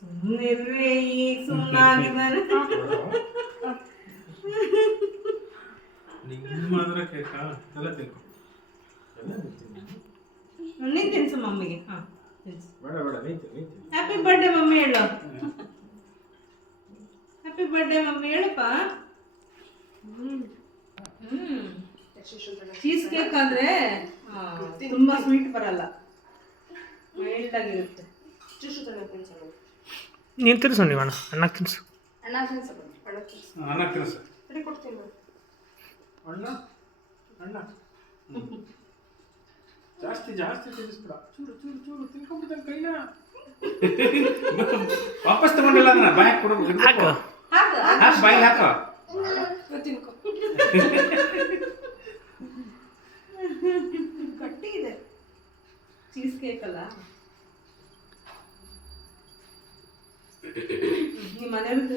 ಸುಮ್ಮನಿರ್ರಿ, ಈಗ ಸುಮ್ಮನಾಗಿದ್ದಾನೆ. ನೀನು ತಿನ್ಸು ಮಮ್ಮಿಗೆ. ಹಾಂ ತಿನ್ಸು. ಹ್ಯಾಪಿ ಬರ್ಡೇ ಮಮ್ಮಿ ಹೇಳು. ಹ್ಯಾಪಿ ಬರ್ಡೇ ಮಮ್ಮಿ ಹೇಳಪ್ಪ. ಚೀಸ್ ಕೇಕ್ ಆದರೆ ತುಂಬ ಸ್ವೀಟ್ ಬರಲ್ಲ, ಮೈಲ್ಡ್ ಆಗಿರುತ್ತೆ. ನೀನು ತಿನ್ಸು, ನೀವು ಅಣ್ಣ ತಿನ್ಸು. ಜಾಸ್ತಿ ತಿನ್ನಿಸ್ಬಿಡ. ಚೂರು ತಿನ್ಕೊಂಡ್ಬಿಡ್ತಾನೆ ಕೈನ. ವಾಪಸ್ ತಗೊಂಡಿಲ್ಲ ಅದನ್ನ ಬಾಯ್ ಕೊಡಬೇಕು. ಹಾಕು ಬಾಯಿ ಹಾಕು. ಗಟ್ಟಿ ಇದೆ ಚೀಸ್ ಕೇಕ್ ಅಲ್ಲ. ನಿಮ್ಮ ಮನೆಯವ್ರಿಗೆ